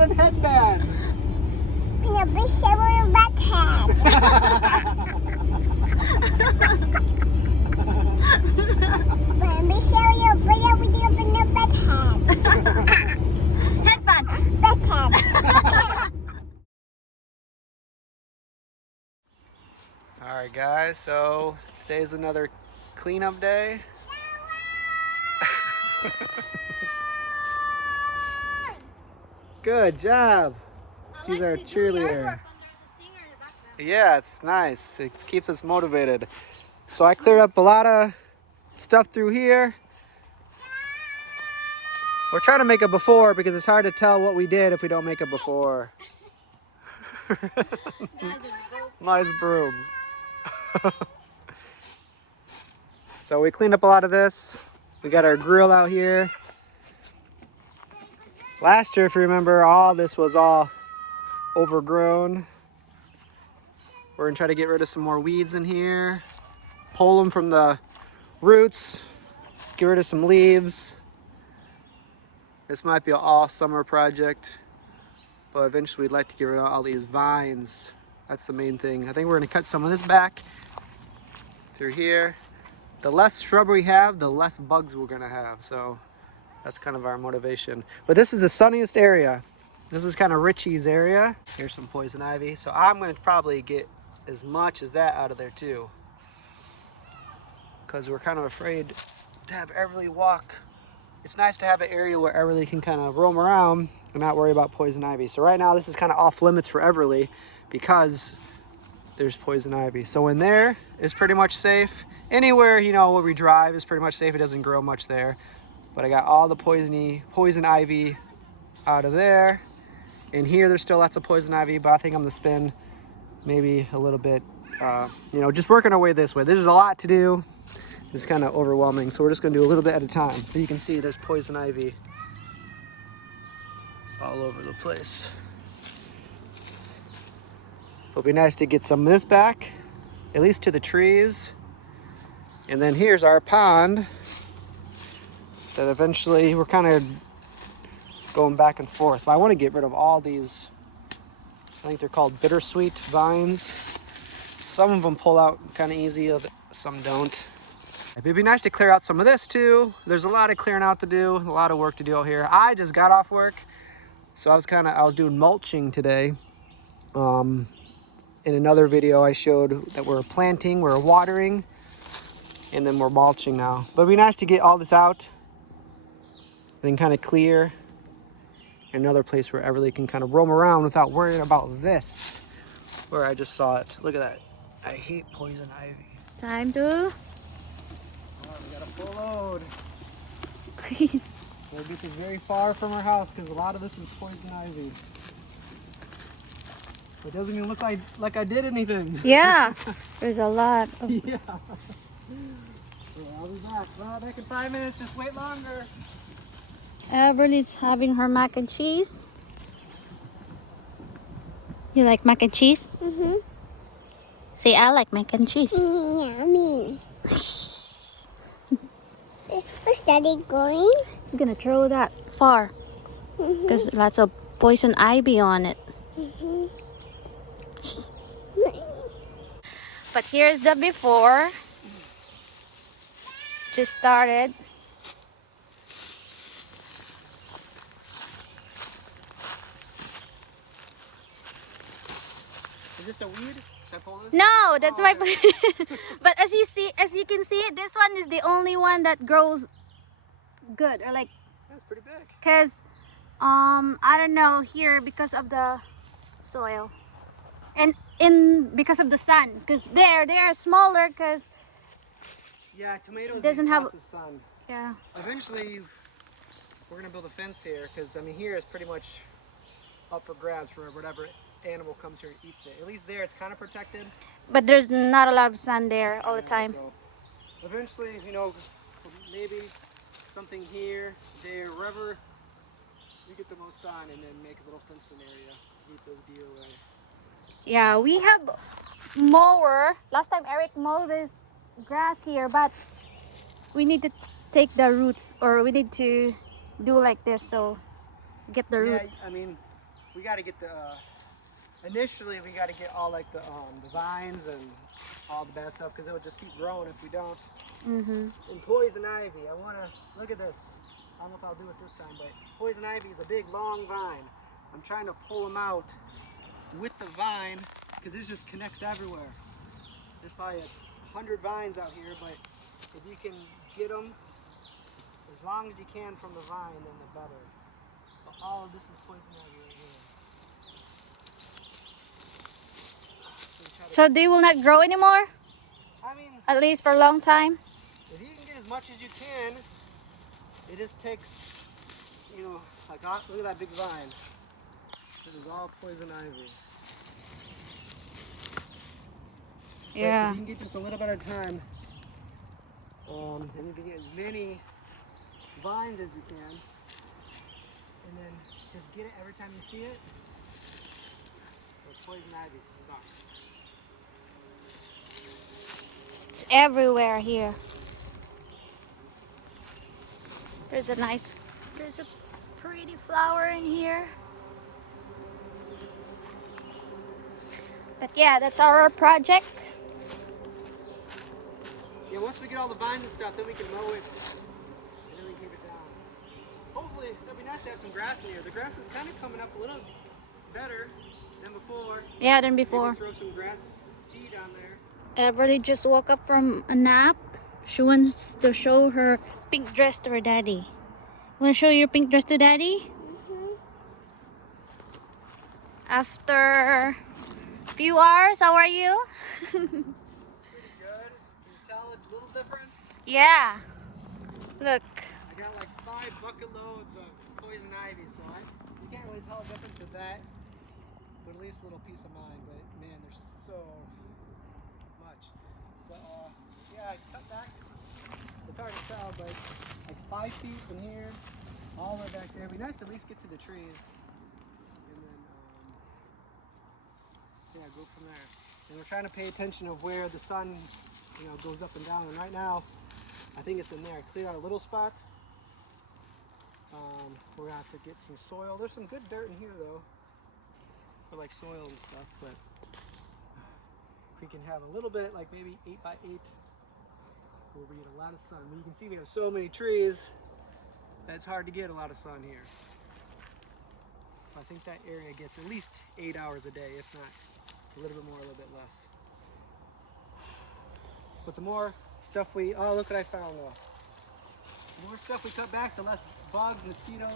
Awesome headband. Alright guys, so today's another cleanup day. Good job. She's our cheerleader. Yeah, it's nice. It keeps us motivated. So I cleared up a lot of stuff through here. We're trying to make a before because it's hard to tell what we did if we don't make a before. Nice broom. So we cleaned up a lot of this. We got our grill out here. Last year, if you remember, all this was all overgrown. We're gonna try to get rid of some more weeds in here, pull them from the roots, get rid of some leaves. This might be an all summer project, but eventually we'd like to get rid of all these vines. That's the main thing. I think we're gonna cut some of this back through here. The less shrub we have, the less bugs we're gonna have. So that's kind of our motivation. But this is the sunniest area. This is kind of Richie's area. Here's some poison ivy. So I'm gonna probably get as much as that out of there too, because we're kind of afraid to have Everly walk. It's nice to have an area where Everly can kind of roam around and not worry about poison ivy. So right now this is kind of off limits for Everly because there's poison ivy. So in there is pretty much safe. Anywhere, you know, where we drive is pretty much safe. It doesn't grow much there. But I got all the poison ivy out of there. In here, there's still lots of poison ivy, but I think I'm gonna spend maybe a little bit, you know, just working our way this way. There's a lot to do. It's kind of overwhelming, so we're just gonna do a little bit at a time. But you can see there's poison ivy all over the place. It'll be nice to get some of this back, at least to the trees. And then here's our pond that eventually we're kind of going back and forth. But I want to get rid of all these, I think they're called bittersweet vines. Some of them pull out kind of easy, some don't. It'd be nice to clear out some of this too. There's a lot of clearing out to do, a lot of work to do out here. I just got off work, so I was doing mulching today. In another video I showed that we're planting, we're watering, and then we're mulching now. But it'd be nice to get all this out, then kind of clear another place where Everly can kind of roam around without worrying about this, where I just saw it. Look at that. I hate poison ivy. Time to... Oh, we got a full load. We'll get this very far from our house because a lot of this is poison ivy. It doesn't even look like I did anything. Yeah, there's a lot. Yeah. So I'll be back. Well, back in 5 minutes. Just wait longer. Everly's having her mac and cheese. You like mac and cheese? Mm-hmm. Say, I like mac and cheese. Yeah, me. Where's Daddy going? He's gonna throw that far because lots of poison ivy on it. But here's the before. Just started. Is this a weed? Should I pull this? No, that's my. But as you can see, this one is the only one that grows good, or like. That's pretty big. Cause, I don't know here because of the soil, and because of the sun. Cause they are smaller. Cause yeah, tomatoes doesn't need have lots of sun. Yeah. Eventually, we're gonna build a fence here because I mean here is pretty much up for grabs for whatever animal comes here and eats it. At least there it's kind of protected. But there's not a lot of sun there all the time. So eventually, you know, maybe something here, there, wherever we get the most sun, and then make a little fenced-in area to keep those deer away. Yeah, we have mower. Last time Eric mowed this grass here, but we need to take the roots, or we need to do like this so get the roots. I mean, we got to get the, initially we got to get all like the vines and all the bad stuff because it would just keep growing if we don't. Mm-hmm. And poison ivy, I want to, look at this. I don't know if I'll do it this time, but poison ivy is a big long vine. I'm trying to pull them out with the vine because this just connects everywhere. There's probably 100 vines out here, but if you can get them as long as you can from the vine, then the better. But all of this is poison ivy right here. So they will not grow anymore? I mean, At least for a long time? if you can get as much as you can, it just takes, you know, like look at that big vine. This is all poison ivy. Yeah. But if you can get just a little bit at a time, and you can get as many vines as you can, and then just get it every time you see it. But poison ivy sucks. It's everywhere here. There's a pretty flower in here. But yeah, that's our project. Yeah, once we get all the vines and stuff, then we can mow it, and then we keep it down. Hopefully, it'll be nice to have some grass in here. The grass is kind of coming up a little better than before. Yeah, than Maybe before. throw some grass seed on there. Everybody just woke up from a nap. She wants to show her pink dress to her daddy. Want to show your pink dress to daddy? After a few hours, how are you? Pretty good. Can you tell a little difference? Yeah. Look. I got like 5 bucket loads of poison ivy, so you can't really tell a difference with that, but at least a little peace of mind. But man, there's so much. But yeah, I cut back. It's hard to tell, but like 5 feet from here, all the way back there. It'd be nice to at least get to the trees, and then yeah, go from there. And we're trying to pay attention of where the sun, you know, goes up and down. And right now, I think it's in there. I cleared out a little spot. We're gonna have to get some soil. There's some good dirt in here though, for like soil and stuff. But we can have a little bit, like maybe 8 by 8, where we get a lot of sun. I mean, you can see we have so many trees that it's hard to get a lot of sun here. I think that area gets at least 8 hours a day, if not a little bit more, a little bit less. But the more stuff we, oh look what I found though. The more stuff we cut back, the less bugs, mosquitoes.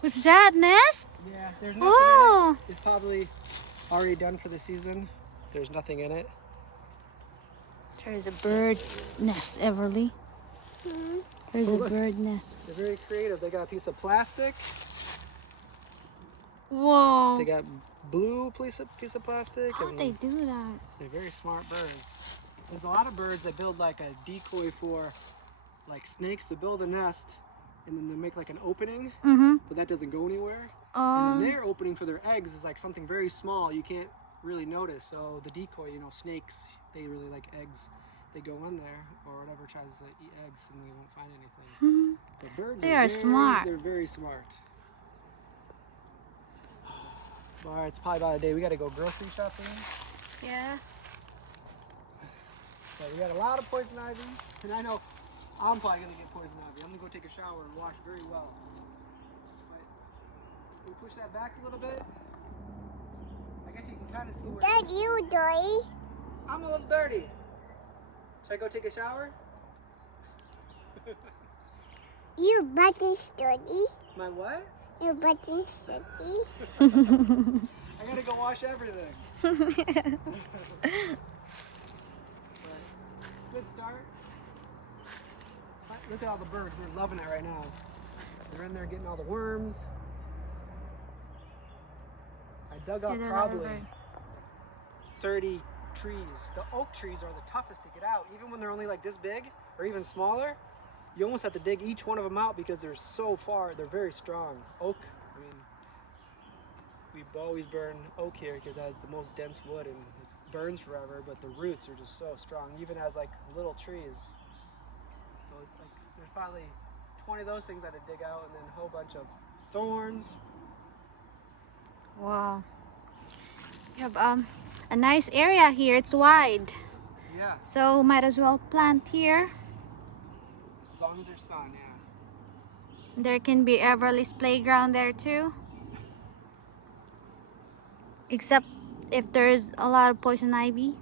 What's that, nest? Yeah, there's nothing Oh. in it. It's probably already done for the season. There's nothing in it. There's a bird nest, Everly. There's Oh, a look. bird nest. They're very creative. They got a piece of plastic. Whoa. They got blue piece of plastic. How'd and they do that? They're very smart birds. There's a lot of birds that build like a decoy for like snakes to build a nest, and then they make like an opening, Mm-hmm. but that doesn't go anywhere. And then Um, their opening for their eggs is like something very small. You can't really notice. So the decoy, you know, snakes, they really like eggs. They go in there or whatever tries to eat eggs, and they won't find anything. But birds They are smart. They're very smart. All right, it's probably about a day. We got to go grocery shopping. yeah. So we got a lot of poison ivy, and I know I'm probably gonna get poison ivy. I'm gonna go take a shower and wash very well. But we push that back a little bit. I guess you can kind of see where Dad, you dirty. I'm a little dirty. Should I go take a shower? Your button's dirty. My what? Your button's dirty. I gotta go wash everything. But good start. Look at all the birds. They're loving it right now. They're in there getting all the worms. I dug up Yeah, they're probably loving 30 trees. The oak trees are the toughest to get out. Even when they're only like this big or even smaller, you almost have to dig each one of them out because they're so far, they're very strong. Oak, I mean, we've always burned oak here because it has the most dense wood and it burns forever, but the roots are just so strong, even as like little trees. So it's like, there's probably 20 of those things I had to dig out, and then a whole bunch of thorns. Wow. You have a nice area here. It's wide. Yeah, So might as well plant here. as long as there's sun, yeah. There can be Everly's playground there too. Except if there's a lot of poison ivy.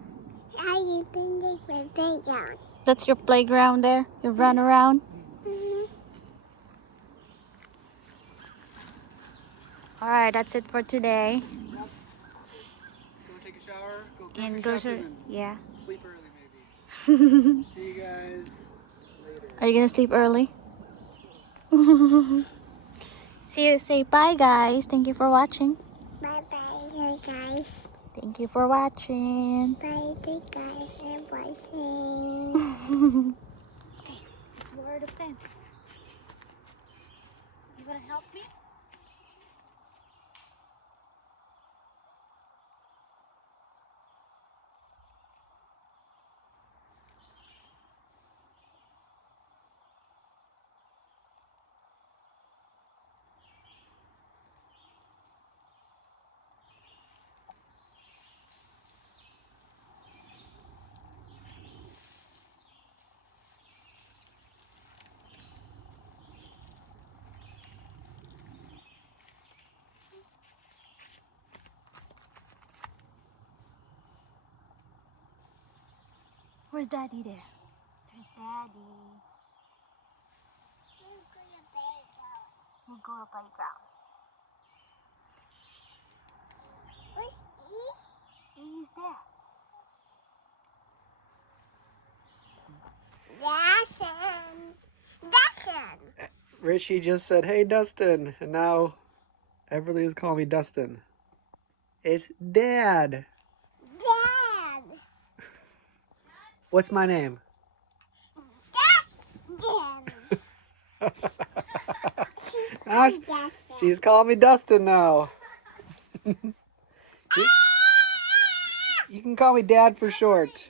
I been the playground. That's your playground there. You run around. Alright, that's it for today. Go take a shower, go And grocery go shopping, to, and yeah. sleep early maybe. See you guys later. Are you gonna sleep early? See you. Say bye, guys. Thank you for watching. Bye bye, guys. Thank you for watching. Bye, guys, and watching. Okay, let's water the plants. You gonna help me? Where's Daddy there? There's Daddy. We'll go to playground. Where's He's there. Dustin. Richie just said, "Hey, Dustin," and now Everly is calling me Dustin. It's Dad. Dad. What's my name? Dustin. Now she's calling me Dustin now. You can call me Dad for short.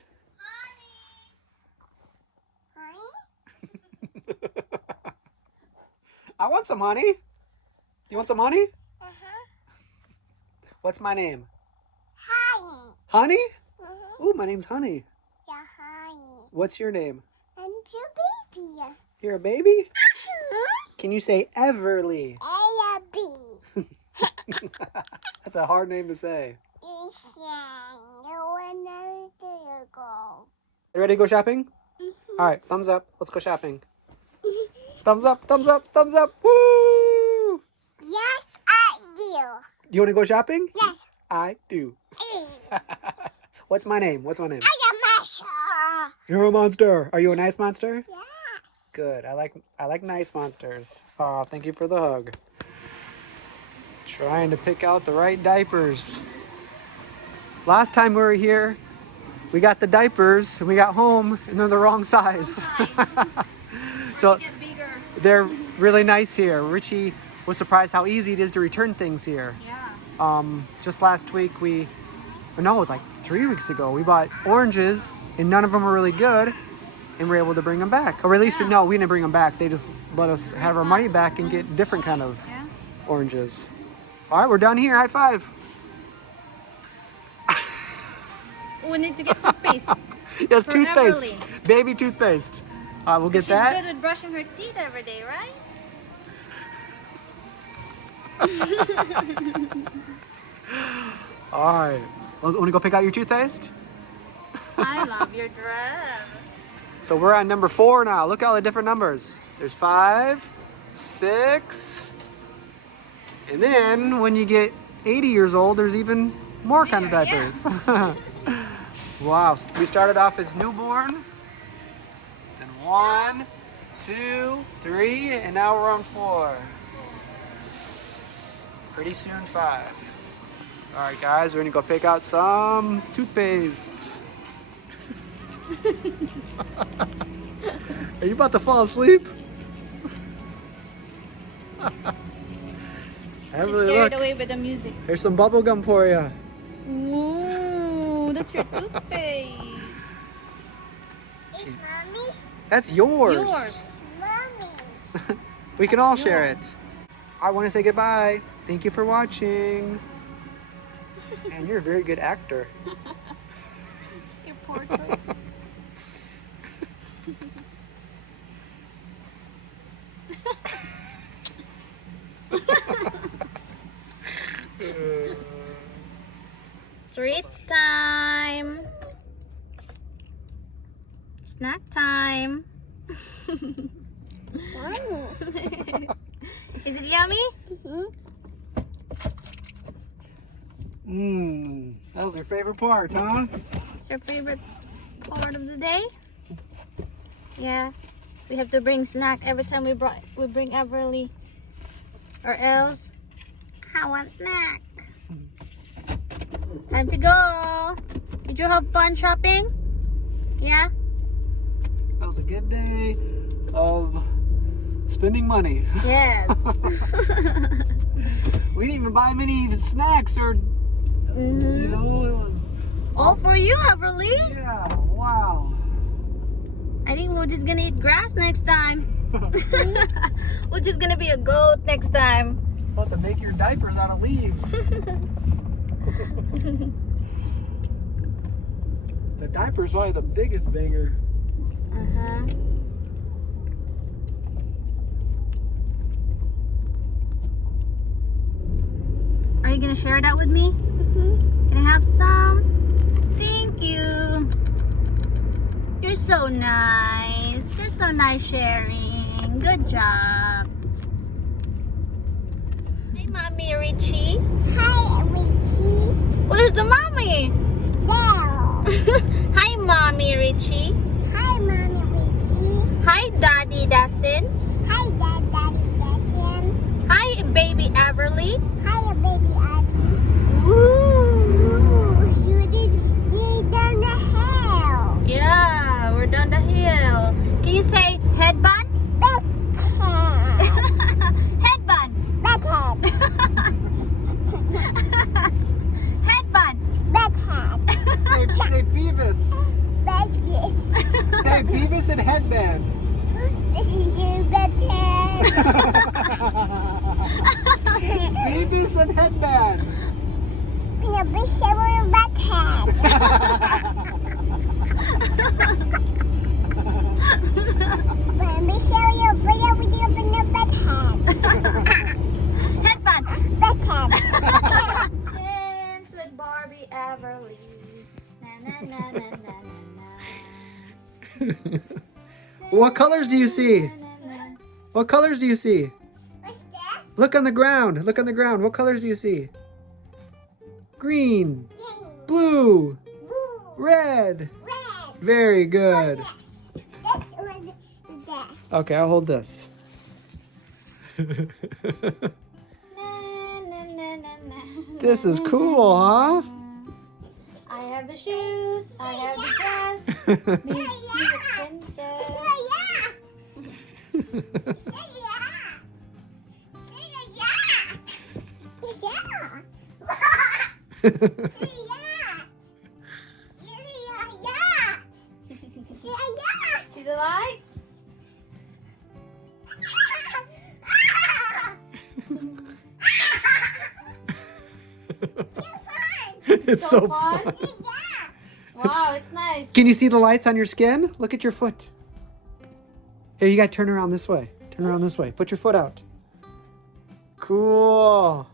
I want some honey. You want some honey? What's my name? Hi. Honey? Ooh, my name's Honey. Yeah, hi. What's your name? I'm your baby. You're a baby? Can you say Everly? A, B. That's a hard name to say. No one knows to go. You ready to go shopping? All right, thumbs up. Let's go shopping. Thumbs up, thumbs up, thumbs up. Woo! Yes, I do. You want to go shopping? Yes, I do. I What's my name? What's my name? am Masha. You're a monster. Are you a nice monster? Yes. Good. I like nice monsters. Oh, thank you for the hug. Trying to pick out the right diapers. Last time we were here, we got the diapers and we got home and they're the wrong size. So Get bigger. they're really nice here. Richie was surprised how easy it is to return things here. Yeah. Just last week it was like 3 weeks ago, we bought oranges and none of them were really good and we were able to bring them back. Or at least we didn't bring them back. They just let us have our money back and get different kind of oranges. All right, we're done here. High five. We need to get toothpaste. Yes, For toothpaste. Everly. Baby toothpaste. We'll get She's that. good at brushing her teeth every day, right? All right. Want to go pick out your toothpaste? I love your dress. So we're on number 4 now. Look at all the different numbers. There's 5, 6, and then when you get 80 years old, there's even more kind of diapers. Wow. We started off as newborn, then 1, 2, 3, and now we're on 4. Pretty soon 5. All right, guys, we're gonna go pick out some toothpaste. Are you about to fall asleep? She's Everly, carried look. away with the music. Here's some bubble gum for you. Ooh, that's your toothpaste. It's mommy's. That's yours. Yours. Mommy's. We can all That's share yours. it. I want to say goodbye. Thank you for watching. And you're a very good actor. Your portrait. Treat time. Snack time. Is it yummy? That was your favorite part, huh? It's your favorite part of the day? Yeah. We have to bring snack every time we bring Everly. Or else I want snack. Time to go. Did you have fun shopping? Yeah? That was a good day of spending money. Yes. We didn't even buy many snacks or, you know, it was... All for you, Everly. Yeah, wow. I think we're just gonna eat grass next time. We're just gonna be a goat next time. About to make your diapers out of leaves. The diaper's probably the biggest banger. Uh-huh. Are you gonna share that with me? Can I have some? Thank you. You're so nice. You're so nice sharing. Good job. Hey, Mommy Richie. Hi, Richie. Where's the mommy? There. Hi, Mommy Richie. Hi, Mommy Richie. Hi, Daddy Dustin. Hi, Daddy Dustin. Hi, Baby Everly. Hi, baby Abby. Ooh. Ooh, you did down the hill. Yeah, we're down the hill. Can you say headband? Bedtime. Headband. Bedtime. Headband. Bedtime. Say Beavis. Bedtime. Say Beavis and headband. This is your bedtime. Beavis and headband. Gonna be several bedtime. Gonna be several bedtime. Headband. Bedtime. Dance with Barbie Everly. Na na na na na na na. What colors do you see? Na, na, na. What colors do you see? What's that? Look on the ground. Look on the ground. What colors do you see? Green, Yay. blue, Blue. red. Red. Very good. Yes. That's what that's. Okay, I'll hold this. Na, na, na, na, na. This is cool, huh? I have the shoes, I have the dress, makes you a princess. See the light? It's so fun. fun. Wow, it's nice. Can you see the lights on your skin? Look at your foot. Here, you gotta turn around this way. Turn around this way. Put your foot out. Cool.